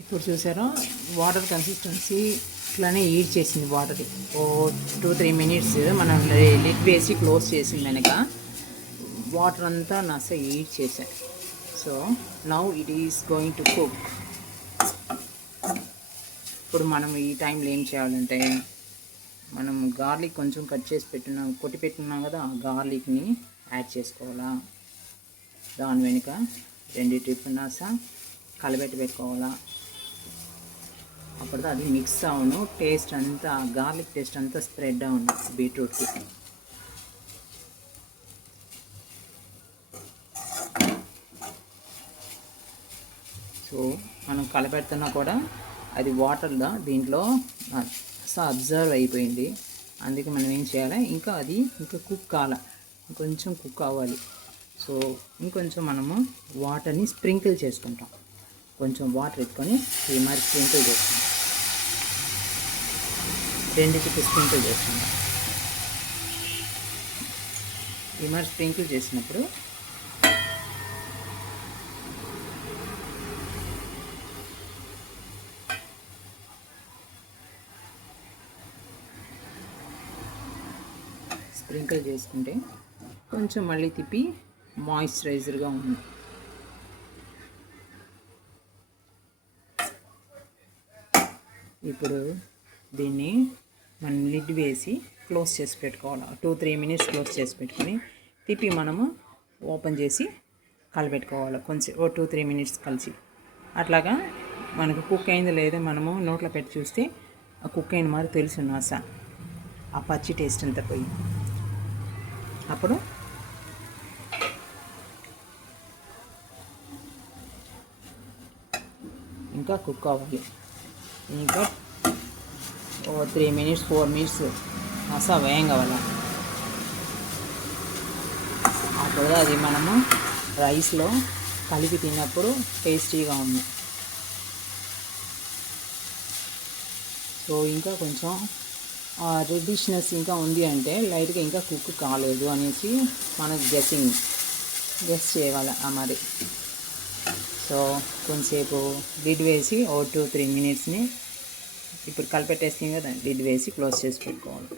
ఇప్పుడు చూసారా water consistency ఇట్లానే హీట్ చేసింది వాటర్. ఓ 2-3 మినిట్స్ మనం లిడ్ వేసి క్లోజ్ చేసింది వెనక వాటర్ అంతా నస హీట్ చేసాం. So now it is going to cook. ఇప్పుడు మనం ఈ టైంలో ఏం చేయాలంటే మనం గార్లిక్ కొంచెం కట్ చేసి కొట్టి పెట్టున్నాం కదా, ఆ గార్లిక్ని యాడ్ చేసుకోవాలా. దాని వెనుక 2 ట్రిప్ నాస కలబెట్టి పెట్టుకోవాలా. అప్పుడు అది మిక్స్ అవును, టేస్ట్ అంతా గార్లిక్ టేస్ట్ అంతా స్ప్రెడ్ అవును బీట్రూట్కి. సో మనం కలపెడుతున్నా కూడా అది వాటర్లో దీంట్లో అబ్జర్వ్ అయిపోయింది. అందుకే మనం ఏం చేయాలి, ఇంకా కుక్ కాల, కొంచెం కుక్ అవ్వాలి. సో ఇంకొంచెం మనము వాటర్ని స్ప్రింకిల్ చేసుకుంటాం. కొంచెం వాటర్ ఎత్తుకొని ఈ మరి స్ప్రింకిల్ చేసుకుంటాం. 2 చుట్టూ స్ప్రింకిల్ చేసుకుంటాం. ఈ మరి స్ప్రింకిల్ చేసినప్పుడు స్ప్రింకిల్ చేసుకుంటే కొంచెం మళ్ళీ తిప్పి మాయిశ్చరైజర్గా ఉంది. ఇప్పుడు దీన్ని మనం లిడ్ వేసి క్లోజ్ చేసి పెట్టుకోవాలి. 2-3 మినిట్స్ క్లోజ్ చేసి పెట్టుకొని తిప్పి మనము ఓపెన్ చేసి కలపెట్టుకోవాలి. కొంచెం 2-3 మినిట్స్ కలిసి. అట్లాగా మనకు కుక్ అయిందో లేదో మనము నోట్లో పెట్టి చూస్తే ఆ కుక్ అయిన మరి తెలుసు నాస, ఆ పచ్చి టేస్ట్ అంతా పోయి. అప్పుడు ఇంకా కుక్ అవ్వాలి. ఇంకా 3 మినిట్స్ 4 మినిట్స్ మసా వేయంగవల. అప్పుడు అది మనము రైస్లో కలిపి తిన్నప్పుడు టేస్టీగా ఉంది. సో ఇంకా కొంచెం రెడ్డిష్నెస్ ఇంకా ఉంది అంటే లైట్గా ఇంకా కుక్ కాలేదు అనేసి మనకు గెస్ చేయాలి మరి. సో కొంచెంసేపు లిడ్ వేసి 2-3 మినిట్స్ని ఇప్పుడు కలిపెట్టేస్తాం కదా, లిడ్ వేసి క్లోజ్ చేసి పెట్టుకోవాలి.